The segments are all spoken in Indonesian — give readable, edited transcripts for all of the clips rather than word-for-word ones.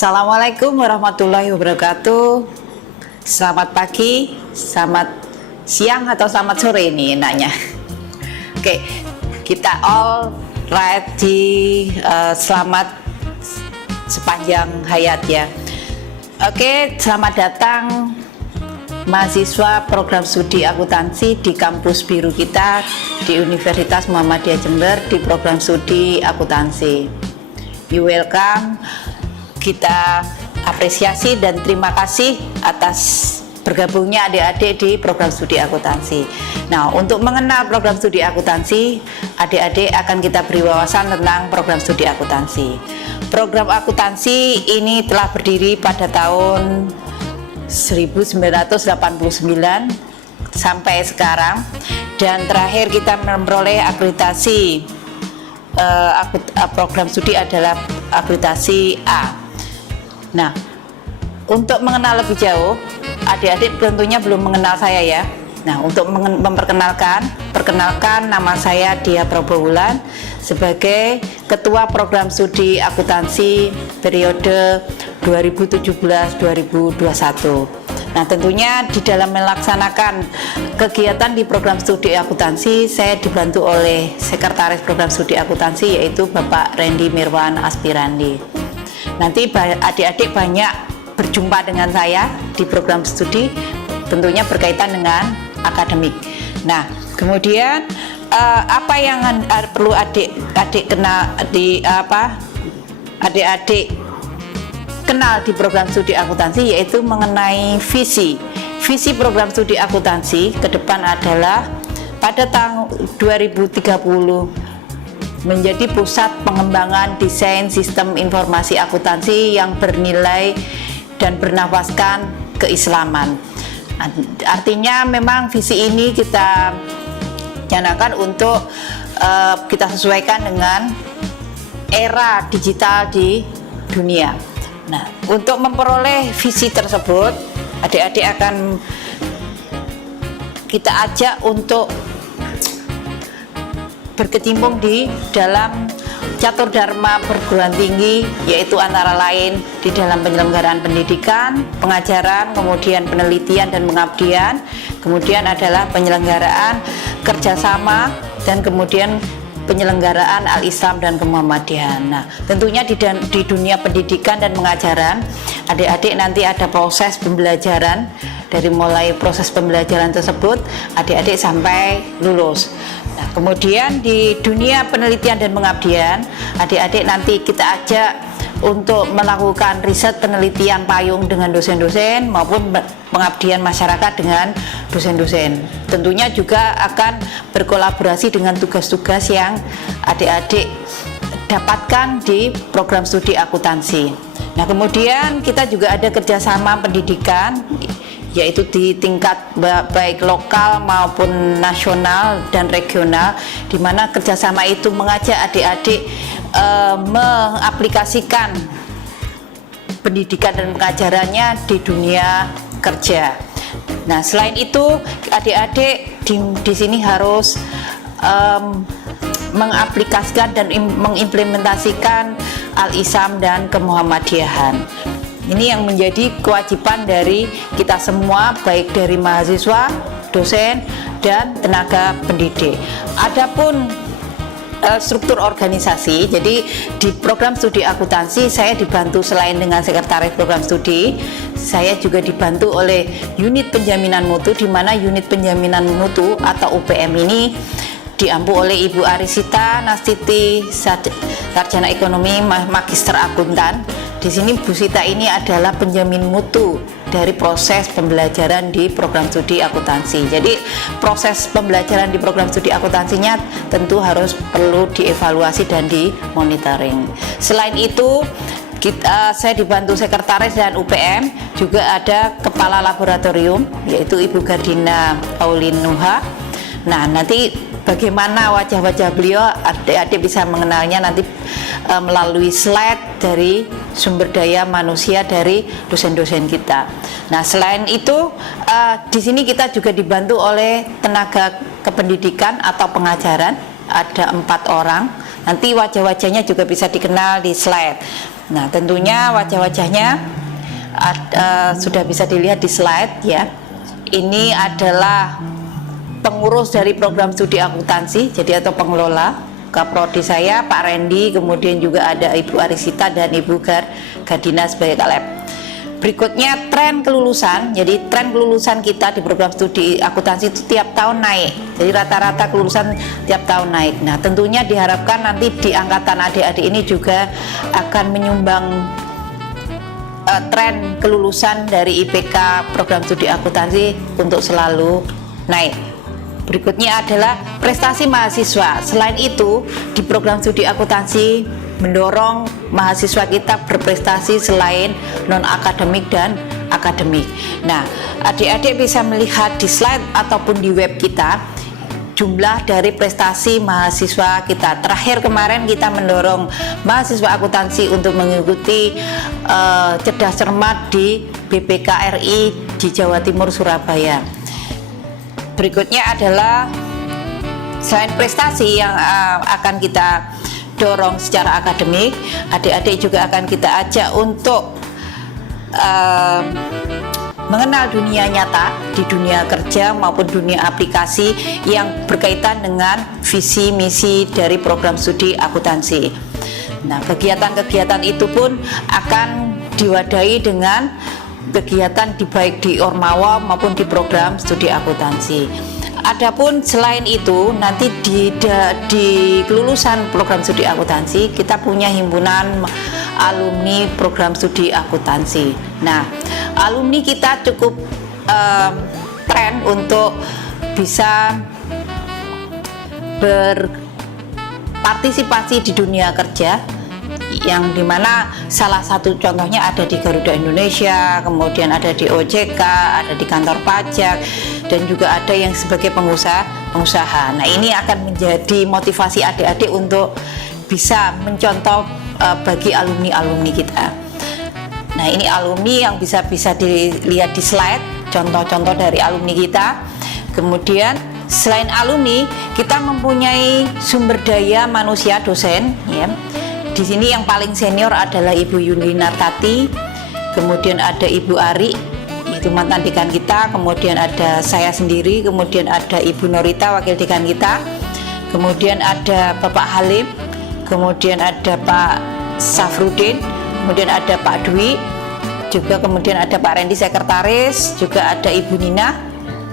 Assalamualaikum warahmatullahi wabarakatuh. Selamat pagi, selamat siang atau selamat sore ini enaknya. Oke, kita all right di selamat sepanjang hayat ya. Oke, selamat datang mahasiswa program studi akuntansi di kampus biru kita di Universitas Muhammadiyah Jember di program studi akuntansi. You welcome. Kita apresiasi dan terima kasih atas bergabungnya adik-adik di program studi akuntansi. Nah, untuk mengenal program studi akuntansi, adik-adik akan kita beri wawasan tentang program studi akuntansi. Program akuntansi ini telah berdiri pada tahun 1989 sampai sekarang, dan terakhir kita memperoleh akreditasi program studi adalah akreditasi A. Nah, untuk mengenal lebih jauh, adik-adik tentunya belum mengenal saya ya. Nah, untuk perkenalkan nama saya Dia Probowulan sebagai Ketua Program Studi Akuntansi periode 2017-2021. Nah, tentunya di dalam melaksanakan kegiatan di program studi akuntansi, saya dibantu oleh Sekretaris Program Studi Akuntansi yaitu Bapak Randy Mirwan Aspirandi. Nanti adik-adik banyak berjumpa dengan saya di program studi, tentunya berkaitan dengan akademik. Nah, kemudian apa yang perlu adik-adik kenal adik-adik kenal di program studi akuntansi, yaitu mengenai visi program studi akuntansi ke depan adalah pada tahun 2030 menjadi pusat pengembangan desain sistem informasi akuntansi yang bernilai dan bernafaskan keislaman. Artinya memang visi ini kita canangkan untuk kita sesuaikan dengan era digital di dunia. Nah, untuk memperoleh visi tersebut, adik-adik akan kita ajak untuk berkecimpung di dalam catur dharma perguruan tinggi, yaitu antara lain di dalam penyelenggaraan pendidikan, pengajaran, kemudian penelitian dan pengabdian, kemudian adalah penyelenggaraan kerjasama, dan kemudian penyelenggaraan al-Islam dan kemuhammadiyahan. Nah, tentunya di dunia pendidikan dan pengajaran, adik-adik nanti ada proses pembelajaran, dari mulai proses pembelajaran tersebut adik-adik sampai lulus. Nah, kemudian di dunia penelitian dan pengabdian, adik-adik nanti kita ajak untuk melakukan riset penelitian payung dengan dosen-dosen maupun pengabdian masyarakat dengan dosen-dosen. Tentunya juga akan berkolaborasi dengan tugas-tugas yang adik-adik dapatkan di program studi akuntansi. Nah, kemudian kita juga ada kerjasama pendidikan, yaitu di tingkat baik lokal maupun nasional dan regional, di mana kerjasama itu mengajak adik-adik mengaplikasikan pendidikan dan pengajarannya di dunia kerja. Nah, selain itu adik-adik di sini harus mengaplikasikan dan mengimplementasikan al-Islam dan kemuhammadiyahan. Ini yang menjadi kewajiban dari kita semua, baik dari mahasiswa, dosen, dan tenaga pendidik. Adapun struktur organisasi, jadi di program studi akuntansi saya dibantu selain dengan sekretaris program studi, saya juga dibantu oleh unit penjaminan mutu, di mana unit penjaminan mutu atau UPM ini diampu oleh Ibu Arisita Nastiti, sarjana ekonomi, magister akuntan. Di sini Bu Sita ini adalah penjamin mutu dari proses pembelajaran di program studi akuntansi. Jadi proses pembelajaran di program studi akuntansinya tentu harus perlu dievaluasi dan dimonitoring. Selain itu, saya dibantu sekretaris dan UPM, juga ada kepala laboratorium yaitu Ibu Gardina Paulinuha. Nah, nanti bagaimana wajah-wajah beliau, adik-adik bisa mengenalnya nanti melalui slide dari sumber daya manusia dari dosen-dosen kita. Nah, selain itu di sini kita juga dibantu oleh tenaga kependidikan atau pengajaran, ada 4 orang. Nanti wajah-wajahnya juga bisa dikenal di slide. Nah, tentunya wajah-wajahnya sudah bisa dilihat di slide ya. Ini adalah pengurus dari program studi akuntansi, jadi atau pengelola. Kaprodi saya Pak Randy, kemudian juga ada Ibu Arisita dan Ibu Gadina sebagai kaleb. Berikutnya tren kelulusan. Jadi tren kelulusan kita di program studi akuntansi itu tiap tahun naik. Jadi rata-rata kelulusan tiap tahun naik. Nah, tentunya diharapkan nanti di angkatan adik-adik ini juga akan menyumbang tren kelulusan dari IPK program studi akuntansi untuk selalu naik. Berikutnya adalah prestasi mahasiswa. Selain itu, di program studi akuntansi mendorong mahasiswa kita berprestasi selain non-akademik dan akademik. Nah, adik-adik bisa melihat di slide ataupun di web kita jumlah dari prestasi mahasiswa kita. Terakhir kemarin kita mendorong mahasiswa akuntansi untuk mengikuti cerdas cermat di BPKRI di Jawa Timur, Surabaya. Berikutnya adalah selain prestasi yang akan kita dorong secara akademik, adik-adik juga akan kita ajak untuk mengenal dunia nyata di dunia kerja maupun dunia aplikasi yang berkaitan dengan visi misi dari program studi akuntansi. Nah, kegiatan-kegiatan itu pun akan diwadahi dengan kegiatan baik di Ormawa maupun di program studi akuntansi. Adapun selain itu nanti di kelulusan program studi akuntansi kita punya himpunan alumni program studi akuntansi. Nah, alumni kita cukup tren untuk bisa berpartisipasi di dunia kerja, yang dimana salah satu contohnya ada di Garuda Indonesia, kemudian ada di OJK, ada di kantor pajak, dan juga ada yang sebagai pengusaha. Nah, ini akan menjadi motivasi adik-adik untuk bisa mencontoh bagi alumni-alumni kita. Nah, ini alumni yang bisa dilihat di slide, contoh-contoh dari alumni kita. Kemudian selain alumni, kita mempunyai sumber daya manusia dosen ya. Di sini yang paling senior adalah Ibu Yulina Tati, kemudian ada Ibu Ari, itu mantan dekan kita, kemudian ada saya sendiri, kemudian ada Ibu Norita, wakil dekan kita, kemudian ada Bapak Halim, kemudian ada Pak Safrudin, kemudian ada Pak Dwi, juga kemudian ada Pak Randy sekretaris, juga ada Ibu Nina,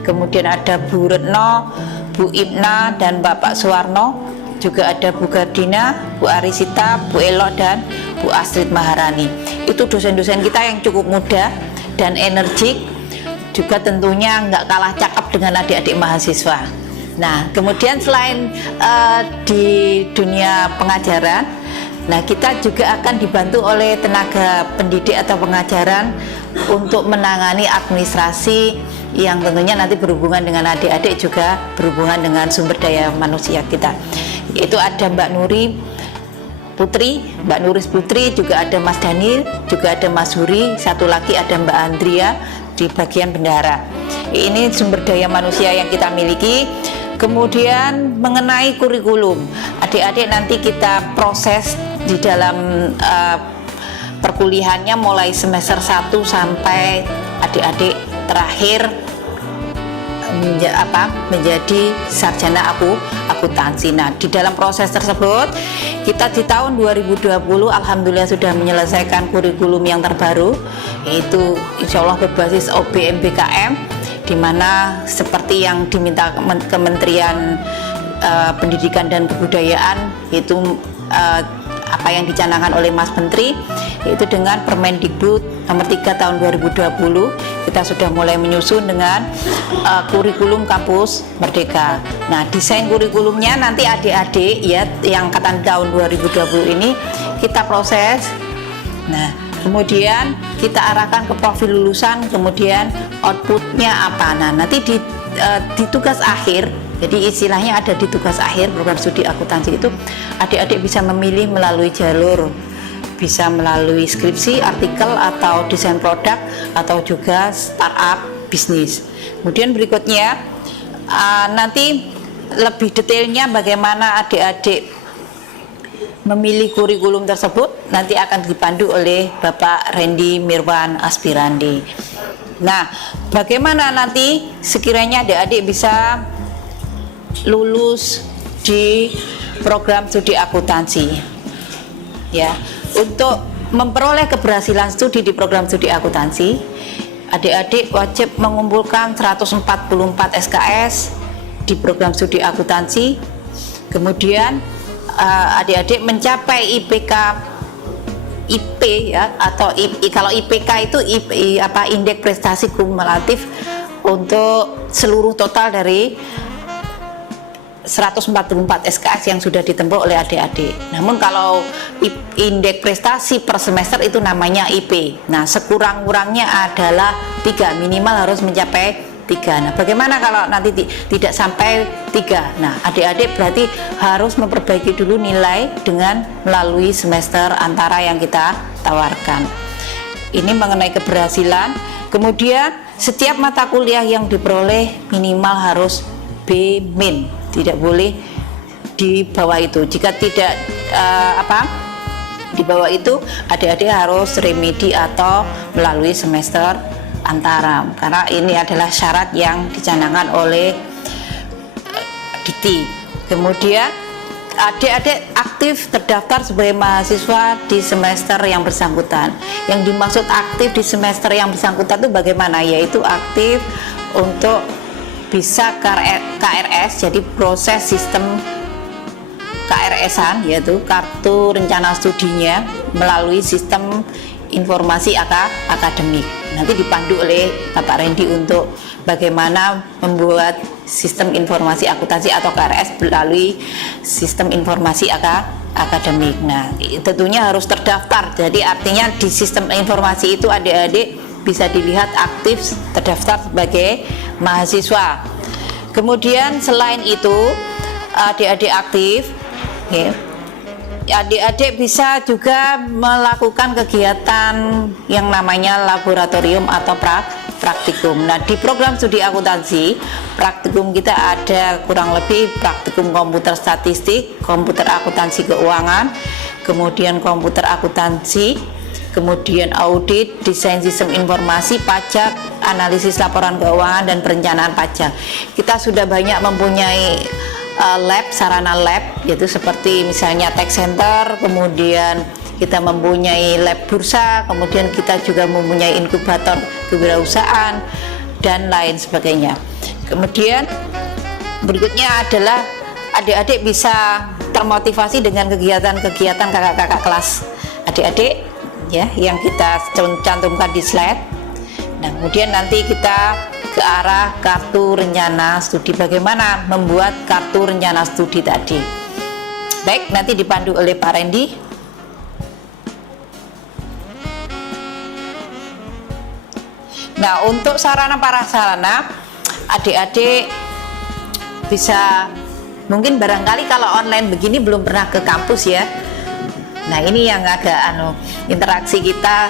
kemudian ada Bu Retno, Bu Ibna, dan Bapak Suwarno, juga ada Bu Gardina, Bu Arisita, Bu Elok, dan Bu Astrid Maharani. Itu dosen-dosen kita yang cukup muda dan energik, juga tentunya nggak kalah cakep dengan adik-adik mahasiswa. Nah, kemudian selain di dunia pengajaran, nah kita juga akan dibantu oleh tenaga pendidik atau pengajaran untuk menangani administrasi yang tentunya nanti berhubungan dengan adik-adik, juga berhubungan dengan sumber daya manusia kita. Yaitu ada Mbak Nuri Putri, Mbak Nuris Putri, juga ada Mas Daniel, juga ada Mas Huri, satu lagi ada Mbak Andria di bagian bendahara. Ini sumber daya manusia yang kita miliki. Kemudian mengenai kurikulum, adik-adik nanti kita proses di dalam perkuliahannya mulai semester 1 sampai adik-adik terakhir menjadi sarjana akuntansi. Nah, di dalam proses tersebut kita di tahun 2020 alhamdulillah sudah menyelesaikan kurikulum yang terbaru, yaitu insya Allah berbasis OBMBKM, di mana seperti yang diminta Kementerian Pendidikan dan Kebudayaan, itu apa yang dicanangkan oleh Mas Menteri, yaitu dengan Permendikbud nomor 3 tahun 2020 kita sudah mulai menyusun dengan kurikulum kampus Merdeka. Nah, desain kurikulumnya nanti adik-adik ya yang angkatan tahun 2020 ini kita proses. Nah, kemudian kita arahkan ke profil lulusan, kemudian outputnya apa. Nah, nanti di tugas akhir, jadi istilahnya ada di tugas akhir program studi akuntansi itu adik-adik bisa memilih melalui jalur, bisa melalui skripsi, artikel, atau desain produk, atau juga startup bisnis. Kemudian berikutnya nanti lebih detailnya bagaimana adik-adik memilih kurikulum tersebut nanti akan dipandu oleh Bapak Randy Mirwan Aspirandi. Nah, bagaimana nanti sekiranya adik-adik bisa lulus di program studi akuntansi? Ya, untuk memperoleh keberhasilan studi di program studi akuntansi, adik-adik wajib mengumpulkan 144 SKS di program studi akuntansi. Kemudian adik-adik mencapai IPK IP ya, atau kalau IPK itu indeks prestasi kumulatif untuk seluruh total dari 144 SKS yang sudah ditempuh oleh adik-adik. Namun kalau indeks prestasi per semester itu namanya IP. Nah, sekurang-kurangnya adalah 3, minimal harus mencapai 3. Nah, bagaimana kalau nanti tidak sampai 3? Nah, adik-adik berarti harus memperbaiki dulu nilai dengan melalui semester antara yang kita tawarkan. Ini mengenai keberhasilan. Kemudian setiap mata kuliah yang diperoleh minimal harus B-, tidak boleh di bawah itu. Jika tidak di bawah itu, adik-adik harus remedi atau melalui semester antara, karena ini adalah syarat yang dicanangkan oleh Dikti. Kemudian adik-adik aktif terdaftar sebagai mahasiswa di semester yang bersangkutan. Yang dimaksud aktif di semester yang bersangkutan itu bagaimana? Yaitu aktif untuk bisa KRS, jadi proses sistem KRS-an, yaitu kartu rencana studinya melalui sistem informasi akademik. Nanti dipandu oleh Bapak Randy untuk bagaimana membuat sistem informasi akuntansi atau KRS melalui sistem informasi akademik. Nah, tentunya harus terdaftar. Jadi artinya di sistem informasi itu adik-adik bisa dilihat aktif terdaftar sebagai mahasiswa. Kemudian selain itu adik-adik aktif, ya, adik-adik bisa juga melakukan kegiatan yang namanya laboratorium atau praktikum. Nah, di program studi akuntansi, praktikum kita ada kurang lebih praktikum komputer statistik, komputer akuntansi keuangan, kemudian komputer akuntansi, kemudian audit, desain sistem informasi, pajak, analisis laporan keuangan, dan perencanaan pajak. Kita sudah banyak mempunyai lab, sarana lab, yaitu seperti misalnya tax center, kemudian kita mempunyai lab bursa, kemudian kita juga mempunyai inkubator kewirausahaan, dan lain sebagainya. Kemudian berikutnya adalah adik-adik bisa termotivasi dengan kegiatan-kegiatan kakak-kakak kelas adik-adik, ya, yang kita cantumkan di slide. Nah, kemudian nanti kita ke arah kartu rencana studi, bagaimana membuat kartu rencana studi tadi. Baik, nanti dipandu oleh Pak Randy. Nah, untuk sarana prasarana, adik-adik bisa, mungkin barangkali kalau online begini belum pernah ke kampus ya. Nah, ini yang agak interaksi kita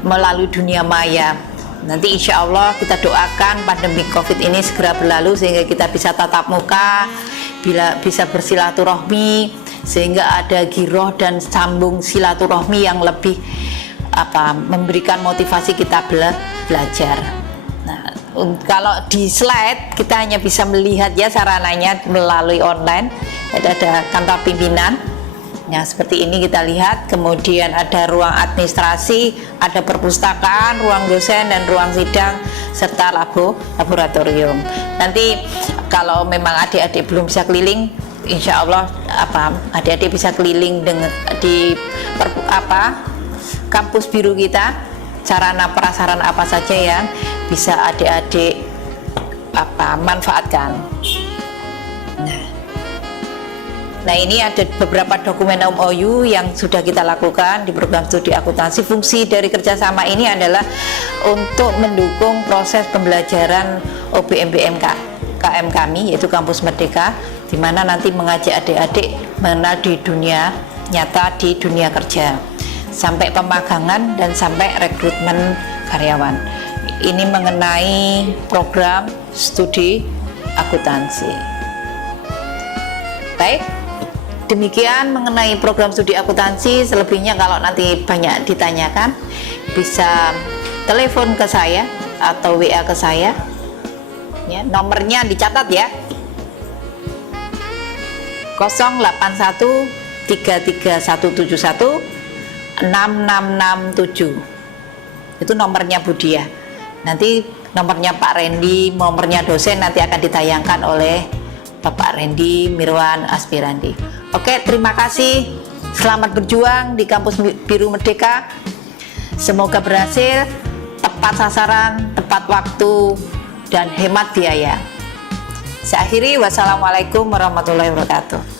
melalui dunia maya. Nanti insya Allah kita doakan pandemi COVID ini segera berlalu sehingga kita bisa tatap muka, bisa bersilaturahmi, sehingga ada giroh dan sambung silaturahmi yang lebih memberikan motivasi kita belajar. Nah, kalau di slide kita hanya bisa melihat ya sarananya melalui online. Ada kantor pimpinan. Nah, seperti ini kita lihat. Kemudian ada ruang administrasi, ada perpustakaan, ruang dosen, dan ruang sidang, serta laboratorium. Nanti kalau memang adik-adik belum bisa keliling, insya Allah adik-adik bisa keliling di kampus biru kita, sarana prasarana apa saja yang bisa adik-adik manfaatkan. Nah, ini ada beberapa dokumen MOU yang sudah kita lakukan di program studi akuntansi. Fungsi dari kerjasama ini adalah untuk mendukung proses pembelajaran OBMBM KM kami, yaitu Kampus Merdeka, di mana nanti mengajak adik-adik mengenal di dunia nyata, di dunia kerja, sampai pemagangan dan sampai rekrutmen karyawan. Ini mengenai program studi akuntansi. Baik. Demikian mengenai program studi akuntansi. Selebihnya kalau nanti banyak ditanyakan, bisa telepon ke saya atau WA ke saya. Ya, nomornya dicatat ya. 081 33171 6667. Itu nomornya Budia. Nanti nomornya Pak Randy, nomornya dosen nanti akan ditayangkan oleh Bapak Randy Mirwan Aspirandi. Oke, terima kasih. Selamat berjuang di Kampus Biru Merdeka. Semoga berhasil, tepat sasaran, tepat waktu, dan hemat biaya. Saya akhiri, wassalamualaikum warahmatullahi wabarakatuh.